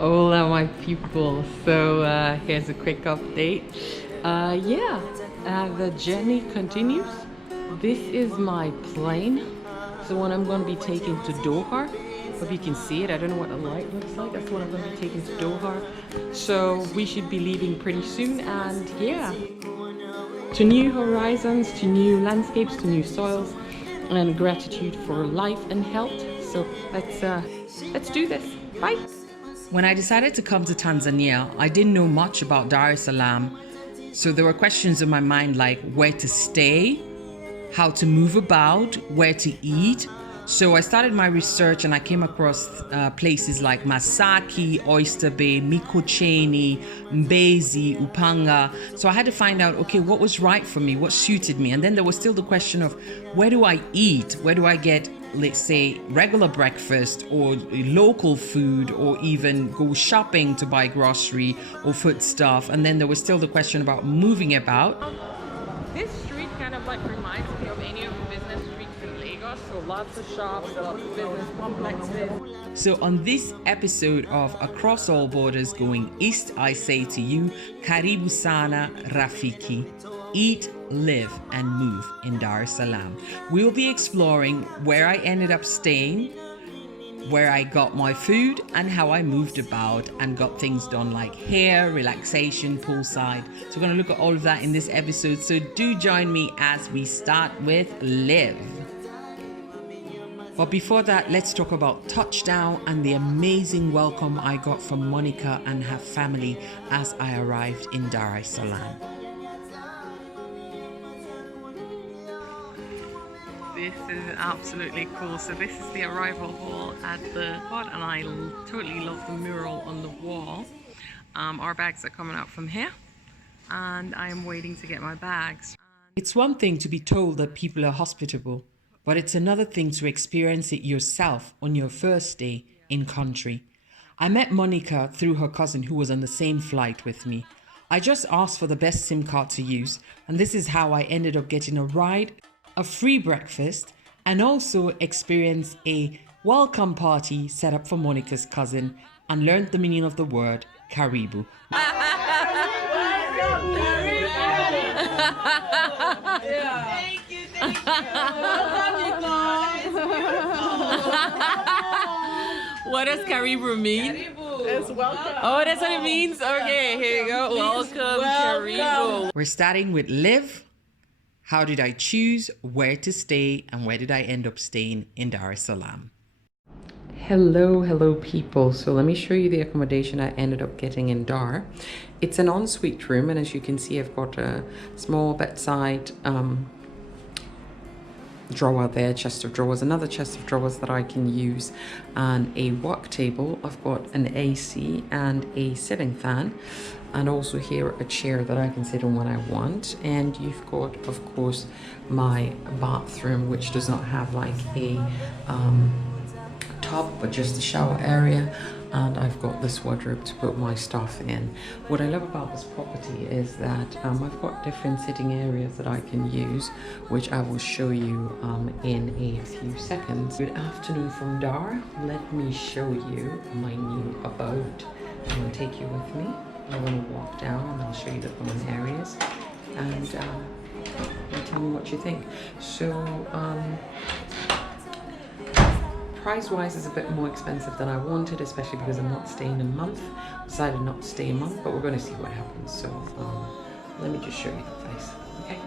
Hola, my people. So here's a quick update. The journey continues. This is my plane. So when I'm going to be taken to Doha. Hope you can see it. I don't know what the light looks like. That's what I'm going to be taken to Doha. So we should be leaving pretty soon. And yeah, to new horizons, to new landscapes, to new soils, and gratitude for life and health. So let's do this. Bye. When I decided to come to Tanzania, I didn't know much about Dar es Salaam. So there were questions in my mind like where to stay, how to move about, where to eat. So I started my research and I came across places like Masaki, Oyster Bay, Mikocheni, Mbezi, Upanga. So I had to find out, okay, what was right for me, what suited me. And then there was still the question of where do I eat? Where do I get, let's say, regular breakfast or local food, or even go shopping to buy grocery or food stuff? And then there was still the question about moving about. This street kind of like reminds me of any of the business streets in Lagos. So lots of shops, lots of business complexes. So on this episode of Across All Borders Going East, I say to you, Karibu Sana Rafiki. Eat, live, and move in Dar es Salaam. We will be exploring where I ended up staying, where I got my food, and how I moved about and got things done like hair, relaxation, poolside. So we're going to look at all of that in this episode. So do join me as we start with live. But before that, let's talk about touchdown and the amazing welcome I got from Monica and her family as I arrived in Dar es Salaam. This is absolutely cool. So this is the arrival hall at the spot, and I totally love the mural on the wall. Our bags are coming out from here, and I am waiting to get my bags. It's one thing to be told that people are hospitable, but it's another thing to experience it yourself on your first day in country. I met Monica through her cousin who was on the same flight with me. I just asked for the best SIM card to use, and this is how I ended up getting a ride, a free breakfast, and also experienced a welcome party set up for Monica's cousin, and learned the meaning of the word Karibu. What does Karibu mean? It's welcome. Oh, that's what it means? Okay, here you go. Welcome, Karibu. We're starting with live. How did I choose where to stay, and where did I end up staying in Dar es Salaam? Hello people. So let me show you the accommodation I ended up getting in Dar. It's an ensuite room, and as you can see, I've got a small bedside drawer there, chest of drawers, another chest of drawers that I can use, and a work table. I've got an AC and a ceiling fan, and also here a chair that I can sit on when I want. And you've got, of course, my bathroom, which does not have like a tub, but just a shower area. And I've got this wardrobe to put my stuff in. What I love about this property is that I've got different sitting areas that I can use, which I will show you in a few seconds. Good afternoon from Dar. Let me show you my new abode. I'm going to take you with me. I'm going to walk down and I'll show you the common areas, and you tell me what you think. So price-wise is a bit more expensive than I wanted, especially because I'm not staying a month. Decided not to stay a month, but we're going to see what happens. So let me just show you the place, okay?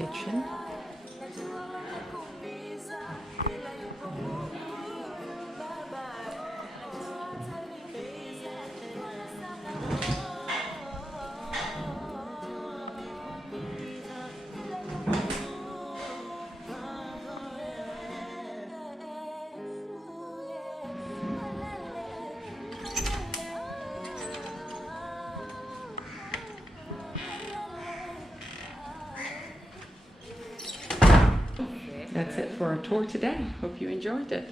kitchen. for our tour today. Hope you enjoyed it.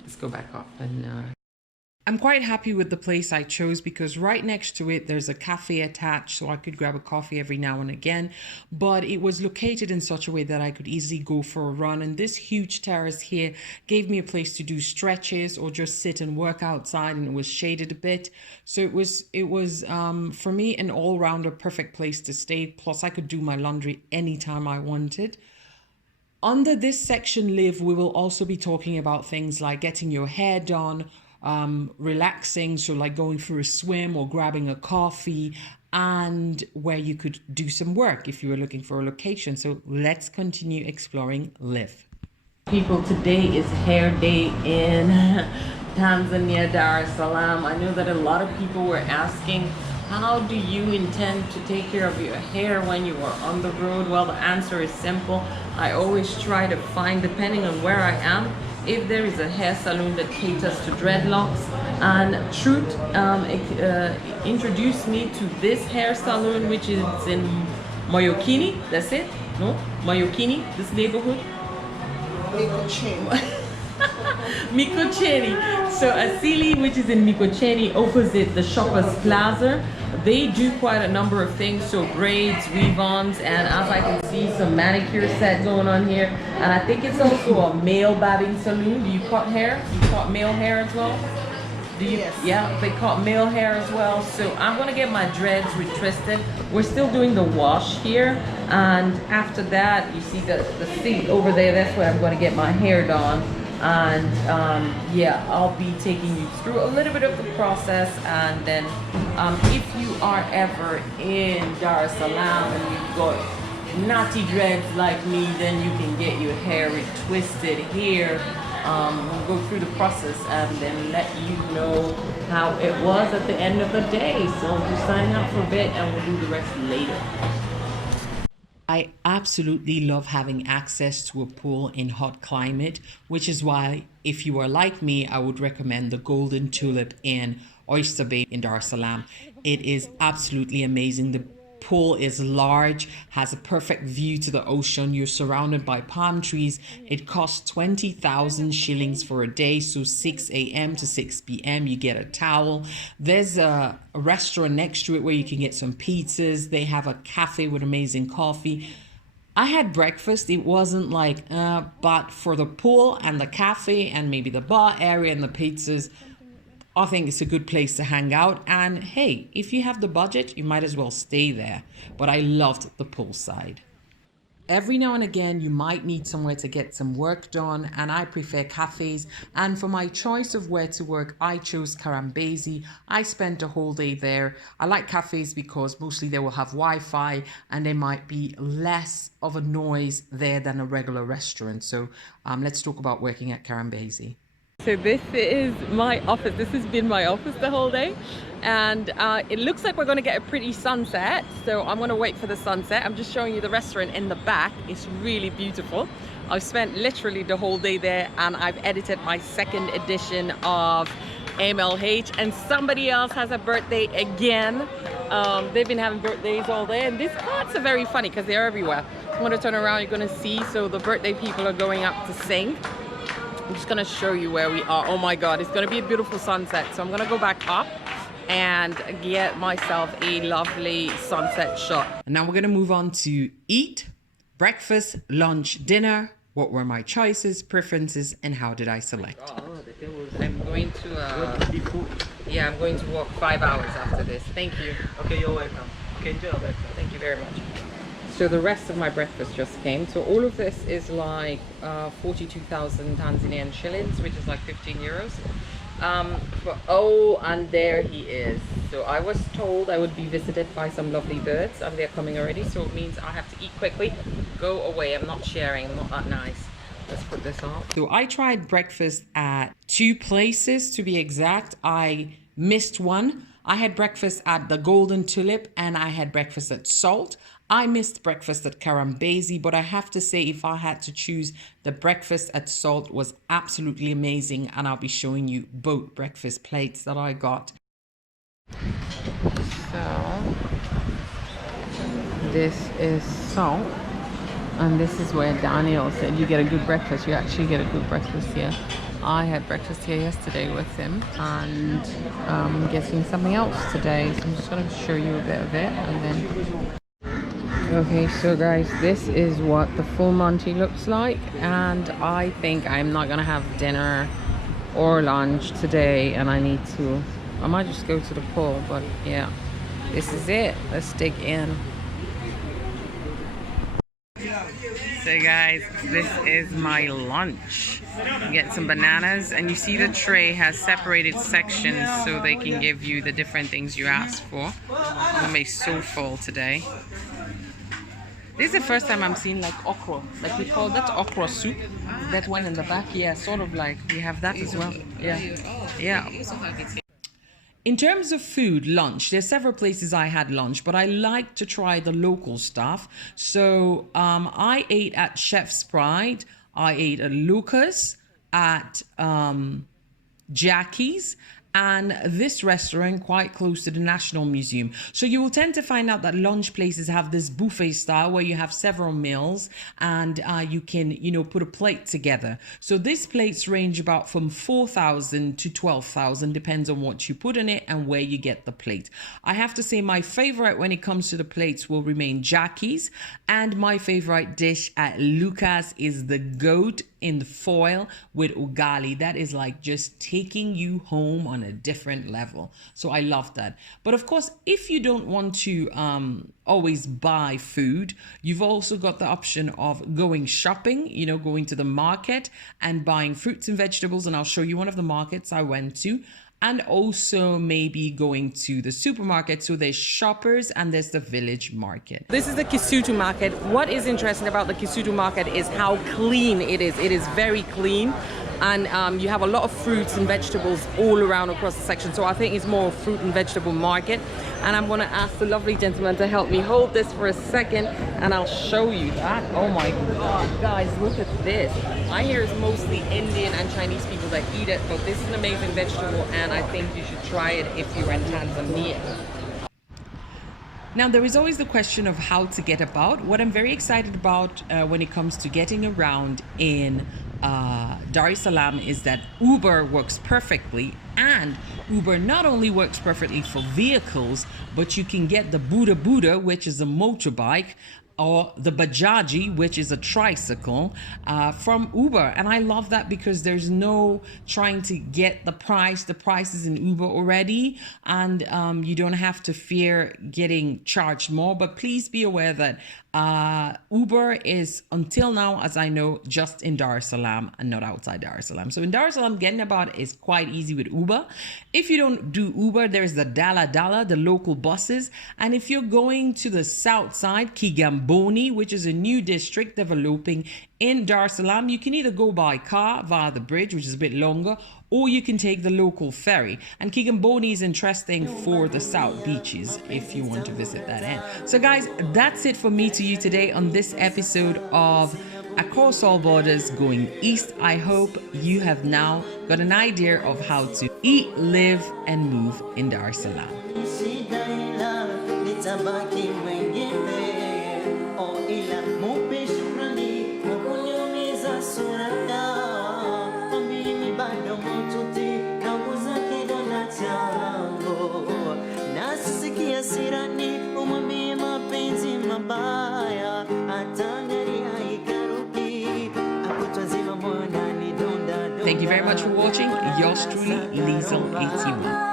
Let's go back up and I'm quite happy with the place I chose because right next to it there's a cafe attached, so I could grab a coffee every now and again, but it was located in such a way that I could easily go for a run, and this huge terrace here gave me a place to do stretches or just sit and work outside, and it was shaded a bit, so it was for me an all-rounder perfect place to stay. Plus I could do my laundry anytime I wanted. Under this section live, we will also be talking about things like getting your hair done, relaxing, so like going for a swim or grabbing a coffee, and where you could do some work if you were looking for a location. So let's continue exploring live. people, today is hair day in Tanzania, Dar es Salaam. I know that a lot of people were asking, how do you intend to take care of your hair when you are on the road? Well, the answer is simple. I always try to find, depending on where I am, if there is a hair salon that caters to dreadlocks. And Truth introduced me to this hair salon, which is in Moyokini. That's it? No? Moyokini, this neighborhood? Mikocheni. So Asili, which is in Mikocheni, opposite the Shoppers Plaza. They do quite a number of things, so braids, weave-ons, and as I can see, some manicure set going on here. And I think it's also a male babbing saloon. Do you cut hair? You cut male hair as well? Do you? Yes. Yeah, they cut male hair as well. So I'm gonna get my dreads retwisted. We're still doing the wash here, and after that, you see the seat over there. That's where I'm gonna get my hair done. And yeah, I'll be taking you through a little bit of the process. And then if you are ever in Dar es Salaam and you've got natty dreads like me, then you can get your hair retwisted here. We'll go through the process and then let you know how it was at the end of the day. So just signing up for a bit and we'll do the rest later. I absolutely love having access to a pool in hot climate, which is why, if you are like me, I would recommend the Golden Tulip in Oyster Bay in Dar es Salaam. It is absolutely amazing. The pool is large, has a perfect view to the ocean. You're surrounded by palm trees. It costs 20,000 shillings for a day, so 6 a.m. to 6 p.m. you get a towel. There's a restaurant next to it where you can get some pizzas. They have a cafe with amazing coffee. I had breakfast. It wasn't like, but for the pool and the cafe and maybe the bar area and the pizzas, I think it's a good place to hang out. And hey, if you have the budget, you might as well stay there. But I loved the poolside. Every now and again, you might need somewhere to get some work done, and I prefer cafes. And for my choice of where to work, I chose Karambezi. I spent a whole day there. I like cafes because mostly they will have Wi-Fi and there might be less of a noise there than a regular restaurant. So let's talk about working at Karambezi. So this is my office. This has been my office the whole day, and it looks like we're going to get a pretty sunset, so I'm going to wait for the sunset. I'm just showing you the restaurant in the back. It's really beautiful. I've spent literally the whole day there, and I've edited my second edition of MLH, and somebody else has a birthday again. They've been having birthdays all day, and these cards are very funny because they're everywhere. I'm going to turn around, you're going to see. So the birthday people are going up to sing. I'm just gonna show you where we are. Oh my God, it's gonna be a beautiful sunset. So I'm gonna go back up and get myself a lovely sunset shot. And now we're gonna move on to eat, breakfast, lunch, dinner. What were my choices, preferences, and how did I select? I'm going to, yeah, I'm going to walk 5 hours after this. Thank you. Okay, you're welcome. Okay, enjoy your breakfast. Thank you very much. So the rest of my breakfast just came. So all of this is like 42,000 Tanzanian shillings, which is like 15 euros. Oh, and there he is. So I was told I would be visited by some lovely birds, and they're coming already. So it means I have to eat quickly. Go away. I'm not sharing. I'm not that nice. Let's put this on. So I tried breakfast at 2 places to be exact. I missed one. I had breakfast at the Golden Tulip and I had breakfast at Salt. I missed breakfast at Karambezi, but I have to say, if I had to choose, the breakfast at Salt was absolutely amazing, and I'll be showing you both breakfast plates that I got. So this is Salt. And this is where Daniel said you get a good breakfast. You actually get a good breakfast here. I had breakfast here yesterday with him, and I'm getting something else today. So I'm just going to show you a bit of it, and then... Okay, so guys, this is what the full Monty looks like, and I think I'm not going to have dinner or lunch today, and I might just go to the pool, but yeah, this is it. Let's dig in. So guys, this is my lunch. You get some bananas, and you see the tray has separated sections so they can give you the different things you asked for. I'm gonna be so full today. This is the first time I'm seeing like okra. Like we call that okra soup. That one in the back, yeah, sort of like we have that as well. Yeah, yeah. In terms of food, lunch, there's several places I had lunch, but I like to try the local stuff. So I ate at Chef's Pride. I ate at Lucas, at Jackie's, and this restaurant quite close to the National Museum. So you will tend to find out that lunch places have this buffet style where you have several meals, and you can, you know, put a plate together. So these plates range about from 4,000 to 12,000, depends on what you put in it and where you get the plate. I have to say my favorite when it comes to the plates will remain Jackie's, and my favorite dish at Lucas is the goat in foil with ugali. That is like just taking you home on a different level. So I love that. But of course, if you don't want to always buy food, you've also got the option of going shopping, you know, going to the market and buying fruits and vegetables. And I'll show you one of the markets I went to. And also maybe going to the supermarket. So there's shoppers and there's the village market. This is the Kisutu market. What is interesting about the Kisutu market is how clean it is. It is very clean. And you have a lot of fruits and vegetables all around across the section. So I think it's more a fruit and vegetable market. And I'm gonna ask the lovely gentleman to help me hold this for a second, and I'll show you that. Oh my God, guys, look at this. I hear it's mostly Indian and Chinese people that eat it, but this is an amazing vegetable, and I think you should try it if you're in Tanzania. Now, there is always the question of how to get about. What I'm very excited about when it comes to getting around in Dar es Salaam is that Uber works perfectly, and Uber not only works perfectly for vehicles, but you can get the Buddha, which is a motorbike, or the Bajaji, which is a tricycle, from Uber. And I love that because there's no trying to get the price. The price is in Uber already, and you don't have to fear getting charged more. But please be aware that Uber is, until now, as I know, just in Dar es Salaam and not outside Dar es Salaam. So in Dar es Salaam, getting about is quite easy with Uber. If you don't do Uber, there's the Dala, the local buses. And if you're going to the south side, Kigamboni, which is a new district developing in Dar es Salaam, you can either go by car via the bridge, which is a bit longer, or you can take the local ferry. And Kigamboni is interesting for the South Beaches if you want to visit that end. So guys, that's it for me to you today on this episode of Across All Borders Going East. I hope you have now got an idea of how to eat, live, and move in Dar es Salaam. Thank you very much for watching. Yours truly, Liesel81.